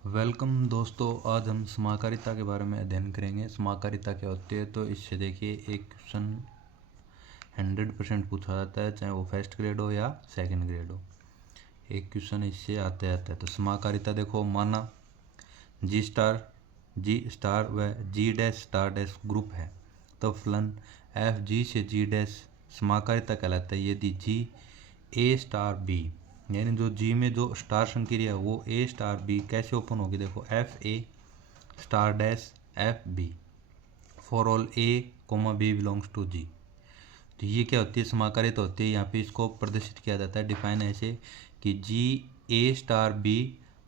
Welcome दोस्तों, आज हम समाकारिता के बारे में अध्ययन करेंगे। समाकारिता क्या होती है, तो इससे देखिए एक क्वेश्चन 100% पूछा जाता है, चाहे वो फर्स्ट ग्रेड हो या सेकंड ग्रेड हो। एक क्वेश्चन इससे आते आता है। तो समाकारिता देखो, माना जी स्टार व जी डैश स्टार डैश ग्रुप है, तो फलन एफ जी से जी डैश समाकारिता कहलाता है यदि जी ए स्टार बी, यानी जो जी में जो स्टार संक्रिया है वो ए स्टार बी कैसे ओपन होगी। देखो F A star dash F B for all A comma B belongs to G. तो ये क्या होती है, समाकारिता होती है। यहाँ पे इसको प्रदर्शित किया जाता है, डिफाइन ऐसे कि जी ए स्टार बी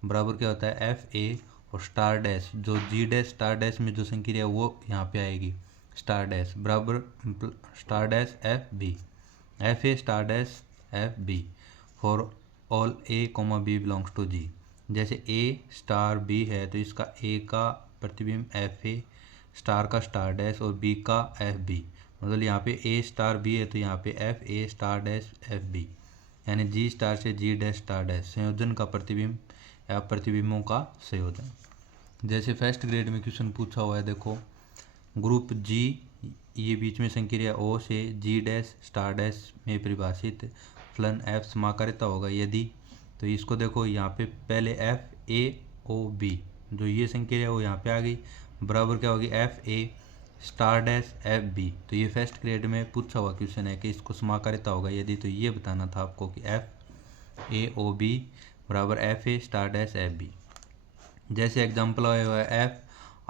बराबर क्या होता है एफ ए और स्टार डैश, जो जी डैश स्टार डैश में जो संक्रिया है वो यहाँ पे आएगी स्टार डैश बराबर star dash F B, F A star dash F B for all A comma B belongs to G. जैसे ए स्टार बी है तो इसका ए का प्रतिबिंब एफ ए, स्टार का स्टार डैश और बी का एफ बी, मतलब यहाँ पे ए स्टार बी है तो यहाँ पे F A star dash F B, यानी जी स्टार से जी डैश स्टार डैश संयोजन का प्रतिबिंब या प्रतिबिंबों का संयोजन। जैसे फर्स्ट ग्रेड में क्वेश्चन पूछा हुआ है, देखो ग्रुप जी, ये बीच में संक्रिया ओ से जी डैश स्टार डैश में परिभाषित फलन एफ समाकारिता होगा यदि, तो इसको देखो यहाँ पे पहले एफ ए ओ बी, जो ये संक्रिया वो यहाँ पे आ गई, बराबर क्या होगी F A star dash F B. तो ये फर्स्ट ग्रेड में पूछा हुआ क्वेश्चन है कि इसको समाकारिता होगा यदि, तो ये बताना था आपको कि एफ ए ओ बी बराबर F A star dash F B. जैसे एग्जाम्पल आया हुआ है एफ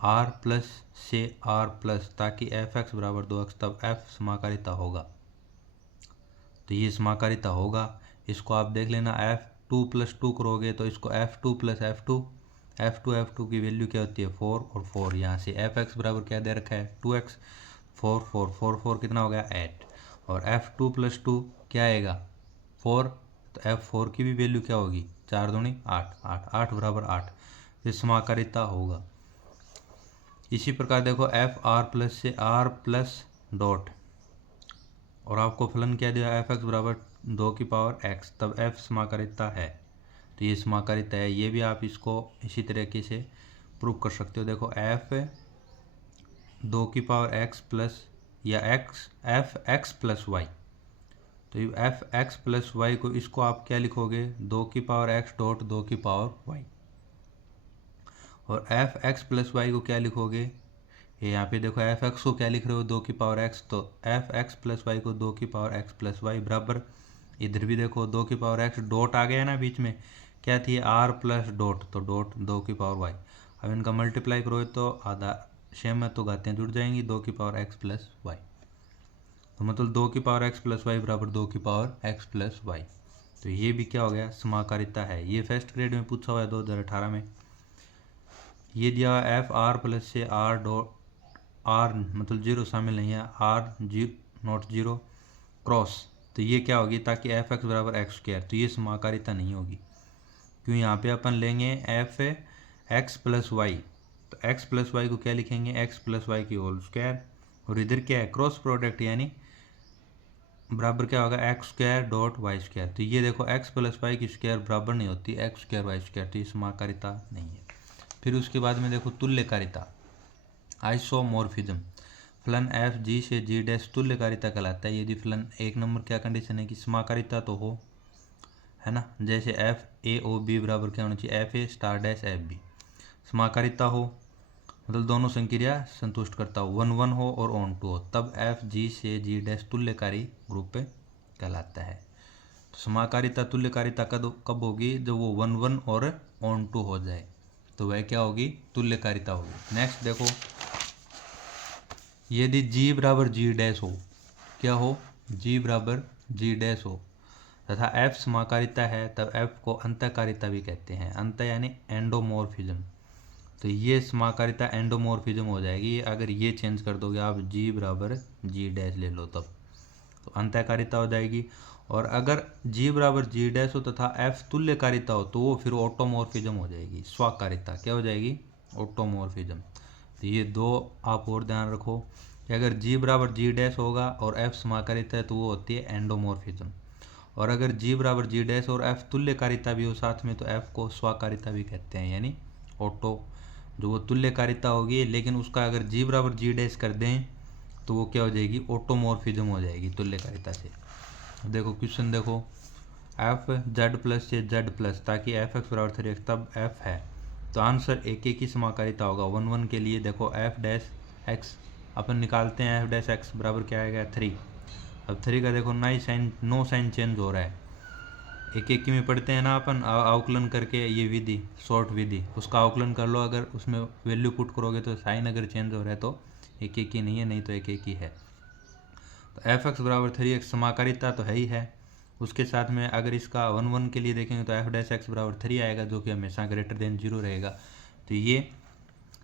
आर प्लस से आर प्लस, ताकि एफ एक्स बराबर 2x, तब एफ समाकारिता होगा। तो ये समाकारिता होगा। इसको आप देख लेना, एफ टू प्लस टू करोगे तो इसको F two plus F two की वैल्यू क्या होती है 4 और 4, यहाँ से एफ एक्स बराबर क्या दे रखा है 2x, 4 कितना हो गया 8, और एफ टू प्लस टू क्या आएगा 4, तो एफ 4 की भी वैल्यू क्या होगी 4 दूनी 8 बराबर 8, ये समाकारिता होगा। इसी प्रकार देखो एफ आर प्लस से आर प्लस डॉट, और आपको फलन क्या दिया एफ एक्स बराबर 2 की पावर एक्स, तब एफ समाकारिता है। तो ये समाकारिता है। ये भी आप इसको इसी तरीके से प्रूव कर सकते हो। देखो एफ 2 की पावर एक्स प्लस या एफ एक्स प्लस वाई, तो एफ एक्स प्लस वाई को इसको आप क्या लिखोगे 2 की पावर एक्स डॉट 2 की पावर वाई, और एफ एक्स प्लस वाई को क्या लिखोगे, ये यहाँ पे देखो एफ एक्स को क्या लिख रहे हो 2 की पावर एक्स, तो एफ एक्स प्लस वाई को 2 की पावर एक्स प्लस वाई बराबर, इधर भी देखो 2 की पावर एक्स डॉट आ गया ना बीच में, क्या थी आर प्लस डॉट, तो डॉट 2 की पावर वाई। अब इनका मल्टीप्लाई करो तो आधा सेम है तो घातें जुड़ जाएंगी 2 की पावर एक्स प्लस वाई, तो मतलब 2 की पावर एक्स प्लस वाई बराबर 2 की पावर एक्स प्लस वाई। तो ये भी क्या हो गया समाकारिता है। ये फर्स्ट ग्रेड में पूछा हुआ है 2018 में। ये दिया एफ आर प्लस से आर डॉट आर मतलब जीरो शामिल नहीं है, R G not zero cross, तो ये क्या होगी ताकि एफ एक्स बराबर एक्स स्क्वायर, तो ये समाकारिता नहीं होगी। क्यों, यहाँ पे अपन लेंगे एफ एक्स प्लस वाई, तो एक्स प्लस वाई को क्या लिखेंगे एक्स प्लस वाई की होल स्क्वायर, और इधर क्या है क्रॉस प्रोडक्ट, यानी बराबर क्या होगा X square dot Y square. तो ये देखो एक्स प्लस वाई की स्क्वायर बराबर नहीं होती एक्स स्क्वायर वाई स्क्वायर, तो ये समाकारिता नहीं है। फिर उसके बाद में देखो तुल्यकारिता, आइसोमॉर्फिज्म, फलन एफ जी से जी डैश तुल्यकारिता कहलाता है यदि फलन एक नंबर क्या कंडीशन है कि समाकारिता तो हो, है ना। जैसे एफ ए ओ बी बराबर क्या होना चाहिए F A star dash F B, समाकारिता हो मतलब दोनों संक्रिया संतुष्ट करता हो, 1 1 हो और ऑन 2 हो, तब एफ जी से जी डैश तुल्यकारी ग्रुप कहलाता है। तो समाकारिता तुल्यकारिता कब होगी, जब वो 1 1 और ऑन 2 हो जाए, तो वह क्या होगी तुल्यकारिता होगी। नेक्स्ट देखो, यदि जी बराबर जी डैश हो, क्या हो जी बराबर जी डैश हो तथा एफ समाकारिता है, तब एफ को अंतःकारिता भी कहते हैं। अंत यानी एंडोमॉर्फिज्म, तो ये समाकारिता एंडोमॉर्फिज्म हो जाएगी अगर ये चेंज कर दोगे आप जी बराबर जी डैश ले लो तब, तो अंतःकारिता हो जाएगी। और अगर जी बराबर जी डैश हो तथा एफ तुल्यकारिता हो तो वो फिर ऑटोमॉर्फिज्म हो जाएगी, स्वाकारिता क्या हो जाएगी ऑटोमॉर्फिज्म। तो ये दो आप और ध्यान रखो कि अगर जी बराबर जी डैश होगा और एफ समाकारिता है तो वो होती है एंडोमॉर्फिज्म, और अगर जी बराबर जी डैश और एफ तुल्यकारिता भी हो साथ में तो एफ को स्वाकारिता भी कहते हैं यानी ऑटो जो वो तुल्यकारिता होगी, लेकिन उसका अगर जी बराबर जी डैश कर दें तो वो क्या हो जाएगी, ऑटोमॉर्फिज्म हो जाएगी तुल्यकारिता से। देखो क्वेश्चन देखो, एफ जेड प्लस से जेड प्लस ताकि एफ एक्स बराबर 3x तब एफ है, तो आंसर एक एक की समाकारिता होगा 1 1 के लिए। देखो एफ डैश एक्स अपन निकालते हैं, एफ डैश एक्स बराबर क्या आएगा 3। अब 3 का देखो नो साइन चेंज हो रहा है, एक एक में पढ़ते हैं ना अपन अवकलन करके, ये विधि शॉर्ट विधि, उसका अवकलन कर लो, अगर उसमें वैल्यू पुट करोगे तो साइन अगर चेंज हो रहा है तो एक एक ही नहीं है, नहीं तो एक एक ही है। तो एफ एक्स बराबर 3x समाकारिता तो है ही है, उसके साथ में अगर इसका 1 1 के लिए देखेंगे तो एफ डैश एक्स बराबर 3 आएगा, जो कि हमेशा ग्रेटर देन 0 रहेगा, तो ये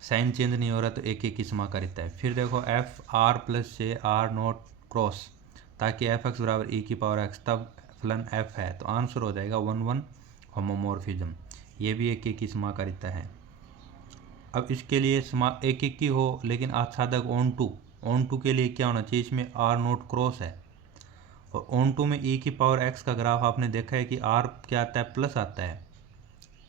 साइन चेंज नहीं हो रहा तो एक एक की समाकारिता है। फिर देखो एफ आर प्लस से आर नॉट क्रॉस ताकि एफ एक्स बराबर ई की पावर एक्स तब फलन एफ है, तो आंसर हो जाएगा 1 1 होमोमॉर्फिज्म, ये भी एक एक की समाकारिता है। अब इसके लिए एक एक की हो लेकिन आच्छादक ऑन टू के लिए क्या होना चाहिए, इसमें आर नोट क्रॉस है, और ऑन टू में ई की पावर एक्स का ग्राफ आपने देखा है कि आर क्या आता है, प्लस आता है,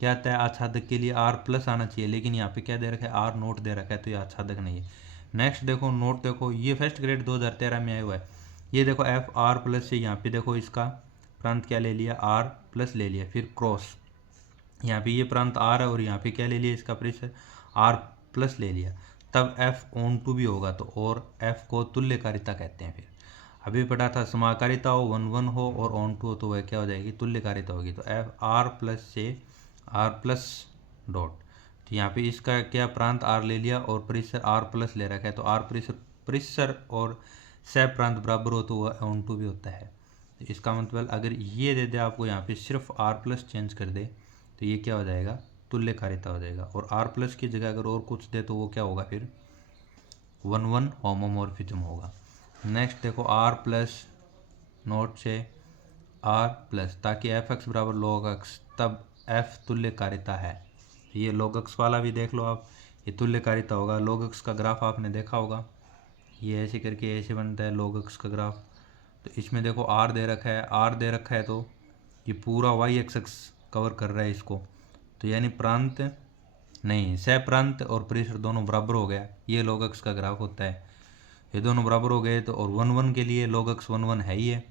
क्या आता है आच्छादक के लिए आर प्लस आना चाहिए, लेकिन यहाँ पे क्या दे रखा है, आर नोट दे रखा है, तो ये आच्छादक नहीं है। नेक्स्ट देखो नोट, देखो ये फर्स्ट ग्रेड 2013 में आया हुआ है, ये देखो एफ आर प्लस से यहाँ पे देखो इसका प्रांत क्या ले लिया, आर प्लस ले लिया, फिर क्रॉस यहाँ पे ये प्रांत आर है और यहाँ पे क्या ले लिया, इसका प्रेशर आर प्लस ले लिया, तब एफ ऑन टू भी होगा, तो और एफ को तुल्यकारिता कहते हैं। फिर अभी पढ़ा था समाकारिता हो 1 1 हो और ऑन टू हो तो वह क्या हो जाएगी, तुल्यकारिता होगी। तो एफ आर प्लस से आर प्लस डॉट, तो यहाँ पे इसका क्या प्रांत आर ले लिया और प्रेशर आर प्लस ले रखा है, तो आर प्रेशर और सह प्रांत बराबर हो तो वह ऑन टू भी होता है। तो इसका मतलब अगर ये दे दे आपको यहाँ पे सिर्फ आर प्लस चेंज कर दे तो ये क्या हो जाएगा, तुल्यकारिता हो जाएगा, और आर प्लस की जगह अगर और कुछ दे तो वो क्या होगा, फिर 1 1 होमोमॉर्फिज्म होगा। नेक्स्ट देखो आर प्लस नोट से आर प्लस ताकि एफ एक्स बराबर लॉग एक्स तब एफ तुल्यकारिता है, ये लॉग एक्स वाला भी देख लो आप, ये तुल्यकारिता होगा। लॉग एक्स का ग्राफ आपने देखा होगा, ये ऐसे करके ऐसे बनता है लॉग एक्स का ग्राफ, तो इसमें देखो आर दे रखा है, आर दे रखा है तो ये पूरा वाई एक्स कवर कर रहा है इसको, तो यानी प्रांत नहीं सह प्रांत और प्रेशर दोनों बराबर हो गया, ये लॉग एक्स का ग्राफ होता है, ये दोनों बराबर हो गए तो, और 1 1 के लिए लॉग एक्स 1 1 है ही है,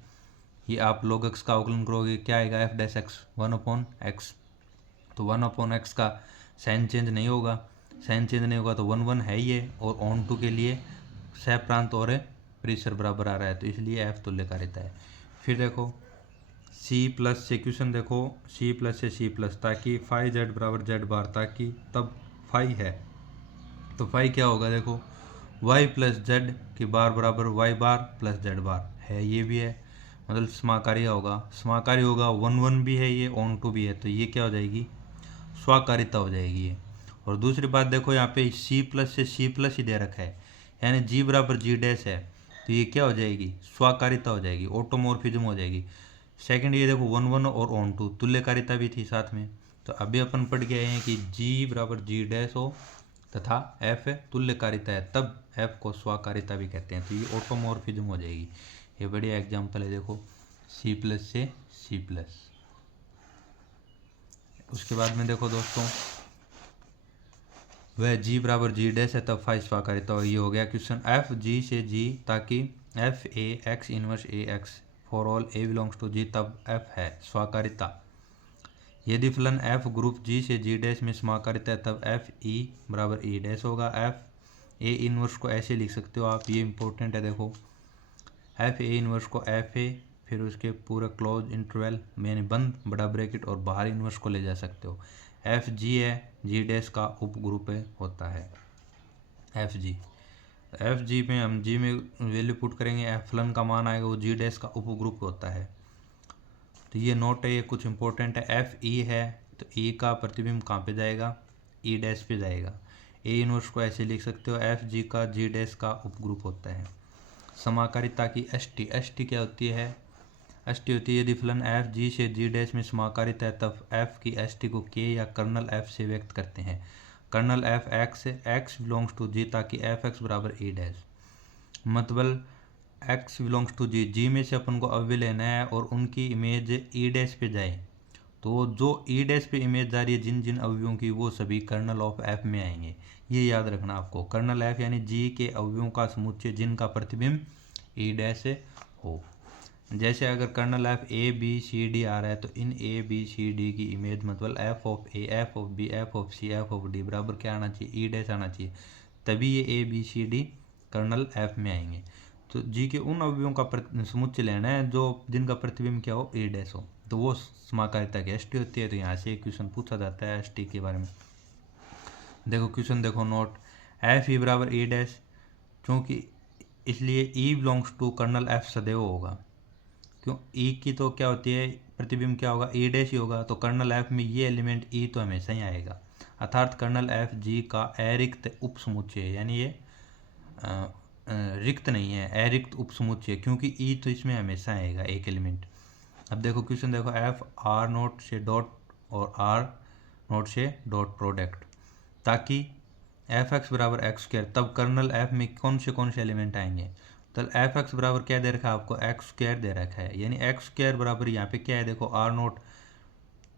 ये आप लॉग एक्स का अवकलन करोगे क्या आएगा, F dash x 1 upon x, तो 1 अपॉन एक्स का साइन चेंज नहीं होगा, साइन चेंज नहीं होगा तो 1 1 है ही है, और ऑन टू के लिए सह प्रांत और प्रेशर बराबर आ रहा है, तो इसलिए एफ तुल्यकारिता है। फिर देखो सी प्लस से क्वेश्चन देखो, सी प्लस से सी प्लस ताकि फाई जेड बराबर जेड बार ताकि तब फाई है, तो फाई क्या होगा, देखो वाई प्लस जेड की बार बराबर वाई बार प्लस जेड बार है, ये भी है, मतलब समाकारी होगा, समाकारी होगा 1 1 भी है, ये ऑन टू भी है, तो ये क्या हो जाएगी, स्वाकारिता हो जाएगी ये। और दूसरी बात देखो यहाँ पे सी प्लस से सी प्लस ही दे रखा है, यानी जी बराबर जी डैश है, तो ये क्या हो जाएगी, स्वाकारिता हो जाएगी, ऑटोमॉर्फिज्म हो जाएगी। सेकंड ये देखो 1 1 और ऑन टू तुल्यकारिता भी थी साथ में, तो अभी अपन पढ़ के आए हैं कि जी बराबर जी डैश हो तथा एफ तुल्यकारिता है तब एफ को स्वाकारिता भी कहते हैं, तो ये ऑटोमॉर्फिज्म हो जाएगी। ये बढ़िया एग्जाम्पल है, देखो सी प्लस से सी प्लस। उसके बाद में देखो दोस्तों, वह जी बराबर जी डैश है तब फाई स्वाकारिता हो, ये हो गया क्वेश्चन। एफ जी से जी ताकि F A X inverse A X for all A belongs to G तब एफ है स्वाकारिता। यदि फलन एफ ग्रुप जी से जी डैश में समाकारिता है तब एफ ई बराबर ई डैश होगा। एफ ए इनवर्स को ऐसे लिख सकते हो आप, ये इंपॉर्टेंट है, देखो एफ ए इनवर्स को एफ ए फिर उसके पूरा क्लोज इंटरवल यानी बंद बड़ा ब्रैकेट और बाहर इनवर्स को ले जा सकते हो। एफ जी है जी डैश का उप ग्रुप होता है एफ जी। एफ जी में हम जी में वैल्यू पुट करेंगे, एफ फलन का मान आएगा वो जी डैश का उप ग्रुप होता है। तो ये नोट है, ये कुछ इंपॉर्टेंट है। एफ ई है तो ई का प्रतिबिंब कहाँ पे जाएगा, ई डैश पे जाएगा। ए इनवर्स को ऐसे लिख सकते हो, एफ जी का जी डैश का उप ग्रुप होता है। समाकारिता की एस टी क्या होती है, एस टी होती है यदि फलन एफ जी से जी डैश में समाकारिता है तब एफ की एस टी को के या कर्नल एफ से व्यक्त करते हैं। Kernel F X belongs to G ताकि एफ एक्स बराबर ए डैश, मतलब X belongs to G, G में से अपन को अव्यय लेना है और उनकी इमेज ई डैश पे जाए तो जो ई डैश पे इमेज जा रही है जिन जिन अवयवों की, वो सभी कर्नल ऑफ एफ में आएंगे। ये याद रखना आपको, कर्नल एफ यानी जी के अवयवों का समुच्चय जिनका प्रतिबिंब ई डैश हो। जैसे अगर kernel F A B C D आ रहा है तो इन ए बी सी डी की इमेज मतलब F of A, F of B, F of C, F of D बराबर क्या आना चाहिए, ई डैश आना चाहिए, तभी ये A B C D kernel F में आएंगे। तो जी के उन अवयवों का समुच्चय लेना है जो जिनका प्रतिबिंब क्या हो, ए डैश हो, तो वो समाकारिता की एस टी होती है। तो यहाँ से क्वेश्चन पूछा जाता है एस टी के बारे में। देखो क्वेश्चन देखो, नोट एफ ई बराबर ए डैश, क्योंकि इसलिए ई बिलोंग्स टू कर्नल एफ सदैव होगा। क्यों, ई की तो क्या होती है, प्रतिबिंब क्या होगा, ए डैश ही होगा, तो कर्नल एफ में ये एलिमेंट ई तो हमेशा ही आएगा। अर्थात कर्नल एफ जी का अरिक्त उप समुच्चय है, यानी ये रिक्त नहीं है, अरिक्त उप समुच्चय, क्योंकि ई तो इसमें हमेशा आएगा एक एलिमेंट। अब देखो क्वेश्चन देखो, एफ आर नोट से डॉट और आर नोट से डॉट प्रोडक्ट, ताकि एफ एक्स बराबर एक्स स्क्वायर, तब कर्नल एफ में कौन से एलिमेंट आएंगे। तो एफ एक्स बराबर क्या दे रखा है आपको, एक्स स्क्वायर दे रखा है, यानी एक्स स्क्वायर बराबर यहाँ पे क्या है, देखो R naught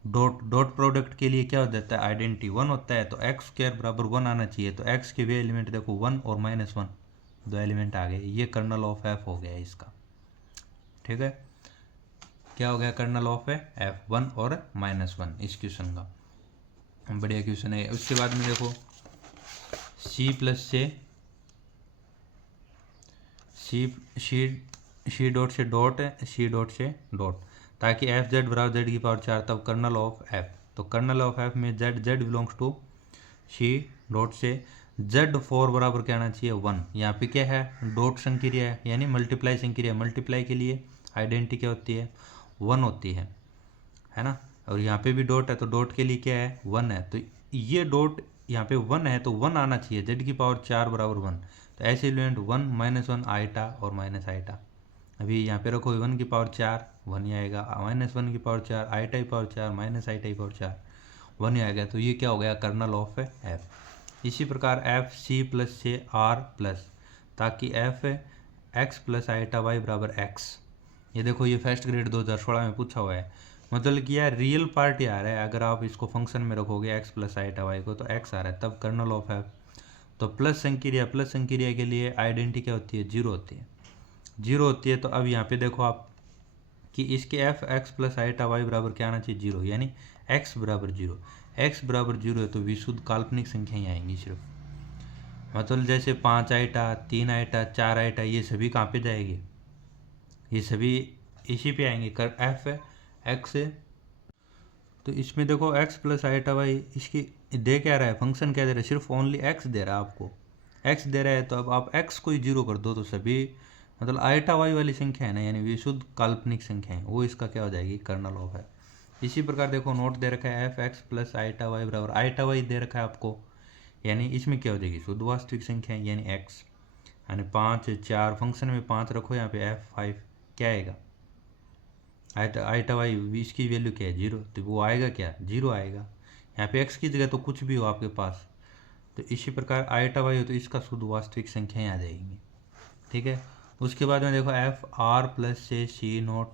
dot dot product के लिए क्या हो जाता है, आइडेंटिटी 1 होता है, तो एक्स स्क्वायर बराबर 1 आना चाहिए। तो एक्स के वे एलिमेंट देखो 1 और -1, दो एलिमेंट आ गए, ये कर्नल ऑफ एफ हो गया इसका। ठीक है, क्या हो गया कर्नल ऑफ एफ, 1 और -1 इस क्वेश्चन का। बढ़िया क्वेश्चन है। उसके बाद में देखो सी प्लस से सी डॉट से डॉट सी डॉट से डॉट, ताकि एफ जेड बराबर जेड की पावर 4, तब कर्नल ऑफ एफ। तो कर्नल ऑफ एफ में Z Z belongs to C dot से जेड 4 बराबर क्या आना चाहिए, 1। यहाँ पे क्या है, डॉट संक्रिया है, यानी मल्टीप्लाई संक्रिया, मल्टीप्लाई के लिए आइडेंटिटी क्या होती है, 1 होती है ना। और यहाँ पे भी डॉट है, तो डॉट के लिए क्या है, 1 है, तो ये डॉट यहाँ पे 1 है, तो 1 आना चाहिए, जेड की पावर 4 बराबर 1। तो ऐसे एलिमेंट 1 -1 आइटा और माइनस आइटा, अभी यहाँ पे रखो 1 की पावर 4 1 ही आएगा, -1 की पावर 4 आइटा की पावर 4 माइनस आइटा की पावर 4 1 ही आएगा। तो ये क्या हो गया, कर्नल ऑफ एफ। इसी प्रकार एफ सी प्लस से आर प्लस, ताकि F X plus iota Y बराबर एक्स। ये देखो ये फर्स्ट ग्रेड 2016 में पूछा हुआ है, मतलब कि यार रियल पार्ट ही आ रहा है। अगर आप इसको फंक्शन में रखोगे एक्स प्लस आइटा वाई को, तो एक्स आ रहा है, तब कर्नल ऑफ एफ। तो प्लस संक्रिया के लिए आइडेंटिटी क्या होती है, 0 होती है, 0 होती है। तो अब यहाँ पे देखो आप कि इसके F X plus iota Y बराबर क्या आना चाहिए, 0, यानी एक्स बराबर 0। एक्स बराबर 0 है तो विशुद्ध काल्पनिक संख्या ही आएंगी सिर्फ, मतलब जैसे 5 आइटा 3 आइटा 4 आइटा, ये सभी कहाँ पे जाएंगे, ये सभी इसी पे आएंगे, कर एफ एक्स। तो इसमें देखो एक्स प्लस आइटा वाई, इसकी दे क्या रहा है, फंक्शन क्या दे रहा है, सिर्फ ओनली एक्स दे रहा है आपको, एक्स दे रहा है। तो अब आप एक्स को ही 0 कर दो, तो सभी मतलब आइटा वाई वाली संख्या है ना, यानी विशुद्ध काल्पनिक संख्या है, वो इसका क्या हो जाएगी, कर्नल ऑफ है। इसी प्रकार देखो नोट दे रखा है F X plus iota Y बराबर, आइटा वाई दे रखा है आपको, यानी इसमें क्या हो जाएगी, शुद्ध वास्तविक संख्या है, यानी एक्स, यानी 5 4 फंक्शन में 5 रखो, यहाँ पे F5 क्या आएगा, आइटा वाई इसकी वैल्यू क्या है, 0, तो वो आएगा क्या, 0 आएगा। यहाँ पे एक्स की जगह तो कुछ भी हो आपके पास, तो इसी प्रकार आइटा वाई हो तो इसका शुद्ध वास्तविक संख्याएँ आ जाएंगी। ठीक है, उसके बाद में देखो एफ आर प्लस से सी नोट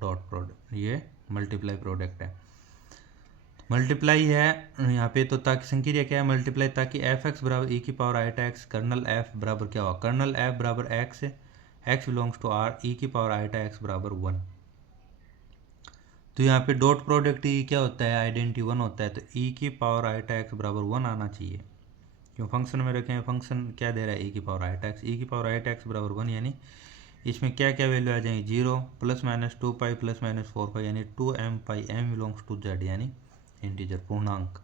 डॉट प्रोडक्ट, ये मल्टीप्लाई प्रोडक्ट है, मल्टीप्लाई है यहाँ पे, तो ताकि संक्रिया क्या है, मल्टीप्लाई, ताकि एफ एक्स बराबर ई की power eta X, kernel F बराबर क्या हुआ, कर्नल एफ बराबर X, X belongs to R, E की पावर आइटा एक्स बराबर 1। तो यहाँ पे डॉट प्रोडक्ट ही क्या होता है, आइडेंटिटी 1 होता है, तो ई की पावर आइटा एक्स बराबर 1 आना चाहिए, क्यों फंक्शन में रखे हैं, फंक्शन क्या दे रहा है, ई की पावर आइटा एक्स, ई की पावर आइटा एक्स बराबर 1, यानी इसमें क्या क्या वैल्यू आ जाएंगी, 0 +-2 पाई +-4 पाई, यानी 2m pi m belongs to z, यानी इंटीजर पूर्णांक।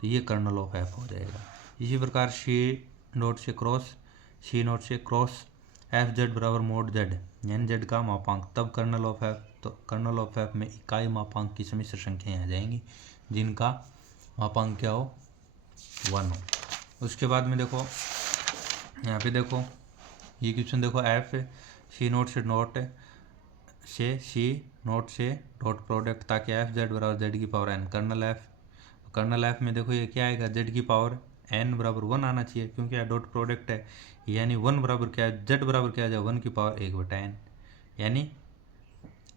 तो ये कर्नल ऑफ एफ हो जाएगा। इसी प्रकार सी नोट से क्रॉस एफ जेड बराबर मोड जेड, यानी जेड का मापांक, तब कर्नल ऑफ एफ। तो कर्नल ऑफ एफ में इकाई मापांक की सम्मिश्र संख्याएं आ जाएंगी जिनका मापांक क्या हो, 1 हो। उसके बाद में देखो यहाँ पे देखो ये क्वेश्चन देखो, एफ सी नोट से डॉट प्रोडक्ट, ताकि एफ जेड बराबर जेड की पावर n, कर्नल एफ में देखो ये क्या आएगा, जेड की पावर n बराबर 1 आना चाहिए, क्योंकि यह डॉट प्रोडक्ट है, यानी 1 बराबर क्या है, जेड बराबर क्या आ जाए, 1 की पावर 1/n, यानी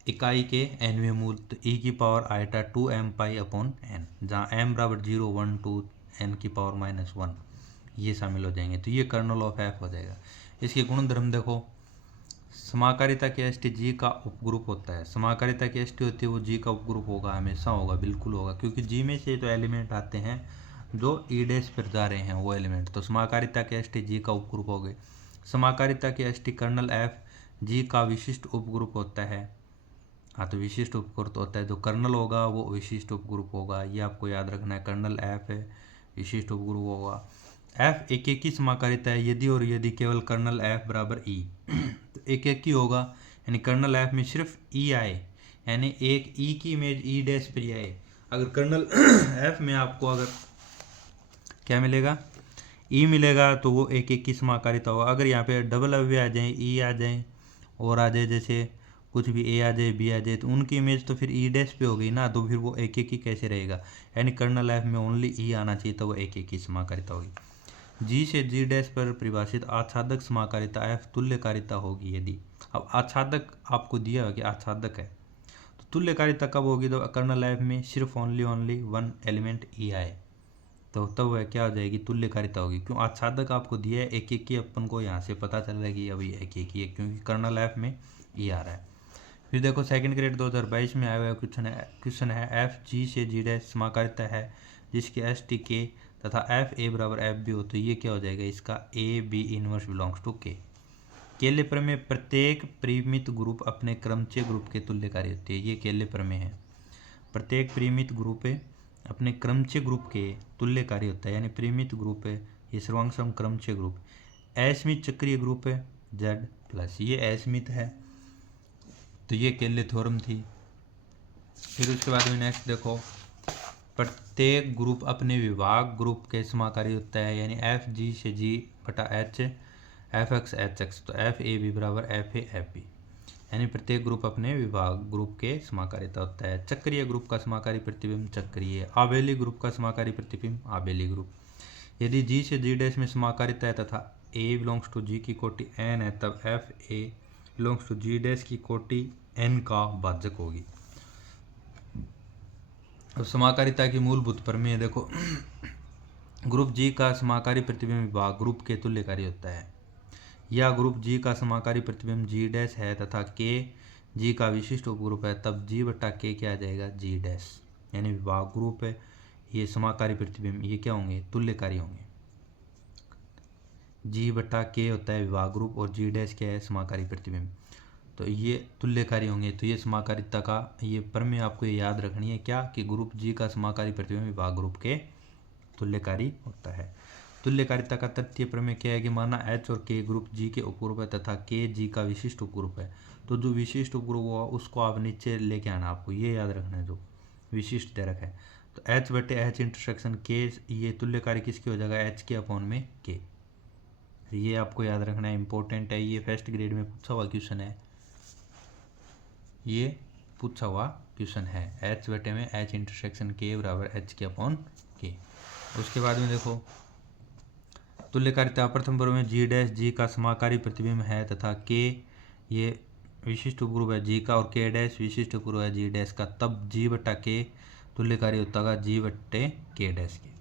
इकाई के nवें मूल, तो e की power iota 2m pi upon n, जहाँ m बराबर 0 1 2 n की पावर -1 ये शामिल हो जाएंगे। तो ये कर्नल ऑफ f हो जाएगा। इसके गुणधर्म देखो, समाकारिता की एस टी जी का उपग्रुप होता है। समाकारिता की एस टी होती है वो जी का उपग्रुप होगा, हमेशा होगा, बिल्कुल होगा, क्योंकि जी में से तो एलिमेंट आते हैं जो ई डैश पर जा रहे हैं वो एलिमेंट, तो समाकारिता के एस टी जी का उपग्रुप हो गए। समाकारिता के S T kernel F G का विशिष्ट उपग्रुप होता है। हाँ, तो विशिष्ट उपग्रुप होता है, जो कर्नल होगा वो विशिष्ट उपग्रुप होगा, ये आपको याद रखना है। कर्नल एफ है, विशिष्ट उपग्रुप होगा। एफ एक एक की समाकारिता है यदि और यदि केवल कर्नल एफ बराबर ई तो एक एक की होगा, यानी कर्नल एफ में सिर्फ ई आए, यानी एक ई की इमेज ई डैश पर आए। अगर कर्नल एफ में आपको अगर क्या मिलेगा, ई मिलेगा, तो वो एक एक की समाकारिता होगा। अगर यहाँ पे डबल अवयव आ जाए, ई आ जाए और आ जाए, जैसे कुछ भी ए आ जाए बी आ जाए, तो उनकी इमेज तो फिर ई डैश पे हो गई ना, तो फिर वो एक एक की कैसे रहेगा, यानी कर्नल एफ में ओनली ई आना चाहिए, तो वो एक एक की समाकारिता होगी। जी से जी डैश पर परिभाषित आच्छादक समाकारिता एफ तुल्यकारिता होगी यदि, अब आच्छादक आपको दिया हो कि आच्छादक है, तो तुल्यकारिता कब होगी, तो कर्नल एफ में सिर्फ ओनली वन एलिमेंट ई आए, तो तब वह क्या हो जाएगी, तुल्यकारिता होगी। क्यों, आच्छादक आपको दिया है एक एक की, अपन को यहाँ से पता चल रहा है कि अभी एक एक ही है, क्योंकि कर्नल एफ में ई आ रहा है। फिर देखो सेकंड ग्रेड 2022 में आया हुआ क्वेश्चन है एफ जी से जी डैश समाकारिता है जिसके एस टी के तथा एफ ए बराबर एफ बी हो, तो ये क्या हो जाएगा, इसका A B inverse belongs to K. Cayley प्रमेय प्रत्येक परिमित ग्रुप अपने क्रमचय ग्रुप के तुल्यकारी होती है, ये केले प्रमेय है। प्रत्येक परिमित ग्रुप अपने क्रमचय ग्रुप के तुल्यकारी होता है, यानी परिमित ग्रुप है ये सर्वांग क्रमचय ग्रुप। असमित चक्रीय ग्रुप है जेड प्लस, ये असमित है, तो ये केले थ्योरम थी। फिर उसके बाद में नेक्स्ट देखो, प्रत्येक ग्रुप अपने विभाग ग्रुप के समाकारी होता है, यानी एफ जी से जी बटा H F x H x, तो एफ ए बी बराबर एफ ए एफ बी, यानी प्रत्येक ग्रुप अपने विभाग ग्रुप के समाकारिता होता है। चक्रीय ग्रुप का समाकारी प्रतिबिंब चक्रीय, आबेली ग्रुप का समाकारी प्रतिबिंब आबेली ग्रुप। यदि जी से जी डैश में समाकारिता है तथा ए बिलोंग्स टू जी की कोटि एन है, तब F A belongs to G dash की कोटि एन का भाजक होगी। अब समाकारिता की मूलभूत प्रमेय देखो, ग्रुप जी का समाकारी प्रतिबिंब विभाग ग्रुप के तुल्यकारी होता है, या ग्रुप जी का समाकारी प्रतिबिंब जी डैश है तथा के जी का विशिष्ट उपग्रुप है, तब जी बट्टा के क्या आ जाएगा, जी डैश, यानी विभाग ग्रुप है ये समाकारी प्रतिबिंब, ये क्या होंगे, तुल्यकारी होंगे। जी बट्टा के होता है विभाग ग्रुप और जी डैश क्या है, समाकारी प्रतिबिंब, तो ये तुल्यकारी होंगे। तो ये समाकारिता का ये प्रमेय आपको ये याद रखनी है क्या, कि ग्रुप जी का समाकारी प्रतिबिंब विभाग ग्रुप के तुल्यकारी होता है। तुल्यकारिता का तथ्य प्रमेय क्या है कि माना एच और के ग्रुप जी के उपग्रुप है तथा के जी का विशिष्ट उपग्रुप है, तो जो विशिष्ट उपग्रुप हुआ उसको आप नीचे लेके आना, आपको ये याद रखना है, जो विशिष्ट दे रखा है। तो एच बटे एच इंटरसेक्शन के, ये तुल्यकारी किसकी हो जाएगा, एच के अपॉन में के, ये आपको याद रखना है, इंपॉर्टेंट है, ये फर्स्ट ग्रेड में पूछा हुआ क्वेश्चन है, ये पूछा हुआ क्वेश्चन है, एच बटे में एच इंटरसेक्शन के बराबर एच के अपॉन के। उसके बाद में देखो तुल्यकारिता प्रथम पर्व में जी डैश जी का समाकारी प्रतिबिंब है तथा के ये विशिष्ट उपग्रुप है जी का, और के डैश विशिष्ट उपग्रुप है जी डैश का, तब जी बट्टा के तुल्यकारी होता है जी बट्टे के डैश के।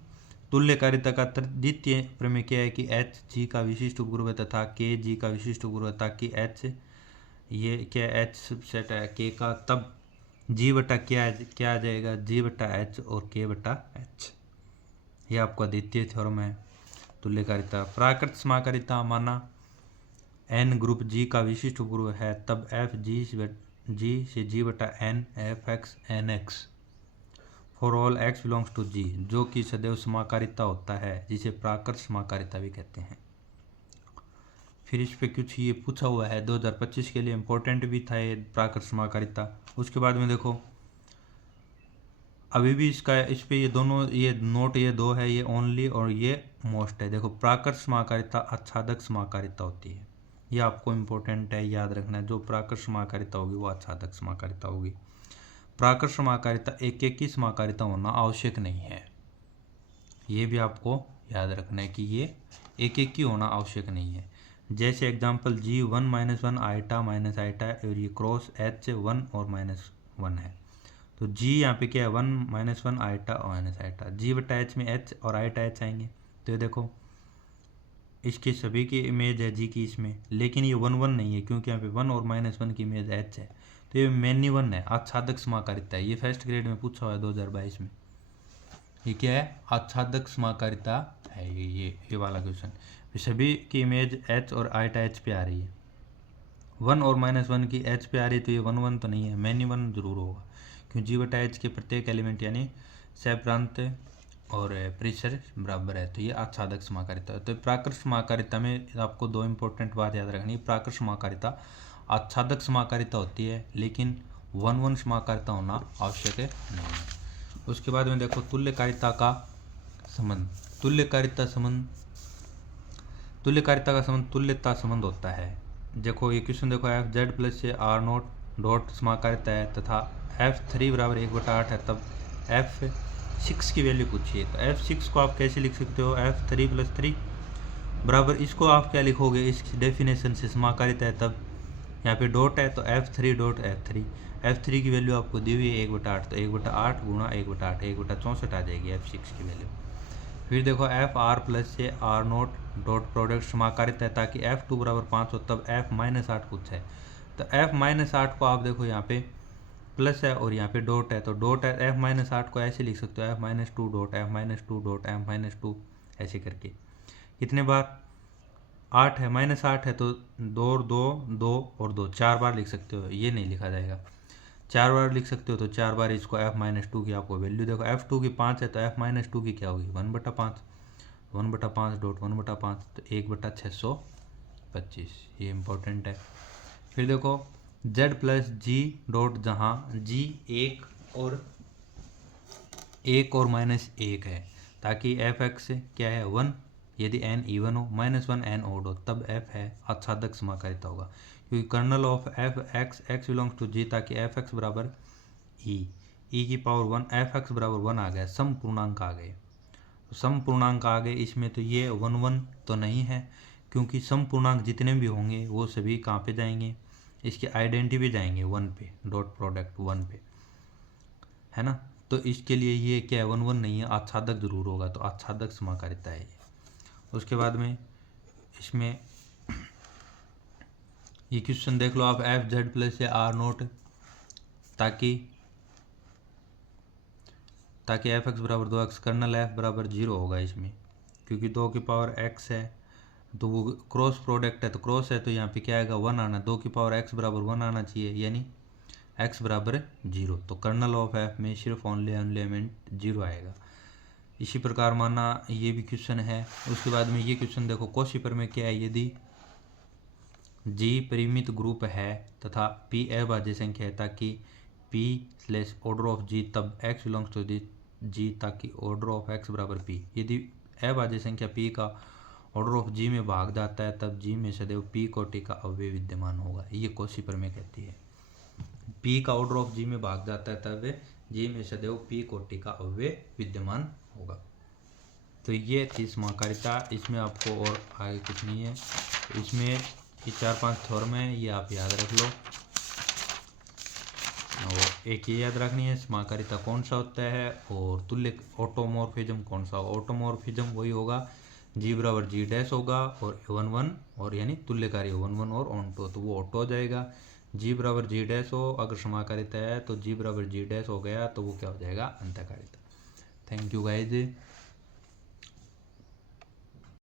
तुल्यकारिता का द्वितीय प्रमेय क्या है कि एच जी का विशिष्ट उपग्रुप है तथा के जी का विशिष्ट उपग्रुप है, ताकि एच ये क्या एच सबसेट है के का, तब जी बट्टा क्या आ जाएगा, जी बट्टा एच और के बट्टा एच, ये आपका द्वितीय थ्योरम है। तुल्यकारिता प्राकृत समाकारिता, माना एन ग्रुप जी का विशिष्ट उपग्रुप है, तब एफ जी से जी बटा N F X N X for all X belongs to G, जो कि सदैव समाकारिता होता है, जिसे प्राकृत समाकारिता भी कहते हैं। फिर इस पे कुछ ये पूछा हुआ है 2025 के लिए, इंपॉर्टेंट भी था ये प्राकृत समाकारिता। उसके बाद में देखो अभी भी इसका इस पे ये दोनों ये नोट ये दो है, ये ओनली और ये मोस्ट है। देखो प्राकृत समाकारिता आच्छादक समाकारिता होती है, ये आपको इम्पोर्टेंट है, याद रखना है, जो प्राकृत समाकारिता होगी वो आच्छादक समाकारिता होगी। प्राकृत समाकारिता एक एक की समाकारिता होना आवश्यक नहीं है, ये भी आपको याद रखना है कि ये एक एक की होना आवश्यक नहीं है। जैसे example G1 -1 iota minus iota और ये क्रॉस H1 और -1 है, तो G यहाँ पे क्या है 1 -1 आइटा और माइनस आइटा, G बटा H में H और आइटा H आएंगे। तो ये देखो इसके सभी की इमेज है G की इसमें, लेकिन ये 1 1 नहीं है क्योंकि यहाँ पे 1 और -1 की इमेज H है, तो ये मैनी 1 है, आच्छादक समाकारिता है। ये फर्स्ट ग्रेड में पूछा हुआ है 2022 में। ये क्या है? आच्छादक समाकारिता है ये वाला क्वेश्चन। सभी की इमेज H और आइटा H पे आ रही है, 1 और -1 की H पे आ रही है, तो ये 1 1 तो नहीं है, मैनी 1 जरूर होगा क्योंकि G बटा H के प्रत्येक एलिमेंट यानी सह प्रांत और प्रेशर बराबर है, तो ये आच्छादक समाकारिता है। तो प्राकृत समाकारिता में आपको दो इंपॉर्टेंट बात याद रखनी है। प्राकृत समाकारिता आच्छादक समाकारिता होती है, लेकिन 1 1 समाकारिता होना आवश्यक है नहीं है। उसके बाद में देखो तुल्यकारिता का संबंध। तुल्यकारिता का संबंध तुल्यता संबंध होता है। देखो ये क्वेश्चन देखो, एफ जेड प्लस से आर नोट डॉट समाकारिता है तथा F3 बराबर 1/8 है, तब F6 की वैल्यू पूछिए। तो F6 को आप कैसे लिख सकते हो? F3 + 3 बराबर, इसको आप क्या लिखोगे इस डेफिनेशन से? समाकारिता है तब यहाँ पे डॉट है, तो F3 डॉट F3, F3 की वैल्यू आपको दी हुई है 1/8, तो 1/8 गुणा 1/8 1/64 आ जाएगी F6 की वैल्यू। फिर देखो FR प्लस से R नोट डॉट प्रोडक्ट समाकारिता है ताकि F2 बराबर 5 हो, तब F-8 कुछ है। तो F-8 को आप देखो यहाँ पे प्लस है और यहाँ पे डॉट है, तो डॉट है F-8 को ऐसे लिख सकते हो F-2 dot F-2 dot F-2 ऐसे करके। कितने बार? 8 है, -8 है, तो 2 और 2 2 और 2 4 बार लिख सकते हो, ये नहीं लिखा जाएगा। 4 बार लिख सकते हो, तो 4 बार इसको F-2 की आपको वैल्यू देखो, F2 की 5 है, तो F-2 की क्या होगी 1/5, 1/5 डॉट 1/5, तो 1/625, ये इंपॉर्टेंट है। फिर देखो Z प्लस G डॉट, जहाँ G 1 और -1 है, ताकि Fx क्या है 1, यदि n इवन हो, -1 n ओड हो, तब F है आच्छादक समाकारिता होगा, क्योंकि kernel of Fx x belongs to G, ताकि Fx बराबर e की पावर 1, Fx बराबर 1 आ गया, सम पूर्णांक आ गए। तो सम पूर्णांक आ गए इसमें, तो ये 1 1 तो नहीं है, क्योंकि सम पूर्णांक जितने भी होंगे वो सभी कहाँ पे जाएंगे? इसके आइडेंटिटी पे जाएंगे, 1 पे, डॉट प्रोडक्ट 1 पे, है ना। तो इसके लिए ये क्या है 1 1 नहीं है, आच्छादक जरूर होगा, तो आच्छादक समाकारिता है ये। उसके बाद में इसमें ये क्वेश्चन देख लो आप, एफ जेड प्लस से आर नोट, ताकि एफ एक्स बराबर 2x, कर्नल एफ बराबर 0 होगा इसमें, क्योंकि 2 की पावर x है, तो वो क्रॉस प्रोडक्ट है, तो क्रॉस है, तो यहाँ पे क्या आएगा 1 आना, 2 की पावर x बराबर 1 आना चाहिए, यानी x बराबर 0, तो कर्नल ऑफ f में सिर्फ ओनली एलिमेंट 0 आएगा। इसी प्रकार माना ये भी क्वेश्चन है। उसके बाद में ये क्वेश्चन देखो, कौशी पर में क्या है, यदि G परिमित ग्रुप है तथा P अभाज्य संख्या है, ताकि P/ऑर्डर ऑफ G, तब x बिलोंग्स टू G, ताकि ऑर्डर ऑफ x बराबर P। यदि अभाज्य संख्या P का ऑर्डर ऑफ G में भाग जाता है, तब G में सदैव P कोटि का अवयव विद्यमान होगा, ये कौशी प्रमेय कहती है। P का ऑर्डर ऑफ G में भाग जाता है, तब G में सदैव P कोटि का अवयव विद्यमान होगा। तो ये थी समाकारिता, इसमें आपको और आगे कुछ नहीं है, इसमें ये 4-5 थ्योरम है, ये आप याद रख लो। और एक ये याद रखनी है समाकारिता कौन सा होता है, और तुल्य ऑटोमॉर्फिज्म कौन सा होगा। ऑटोमॉर्फिज्म वही होगा G बराबर G डैश होगा और 1 1, और यानी तुल्यकारी 1 1 और ऑन्टो, तो वो ऑटो हो जाएगा। G बराबर G डैश हो अगर समाकारिता है, तो G बराबर G डैश हो गया, तो वो क्या हो जाएगा अंतःकारिता। Thank you guys.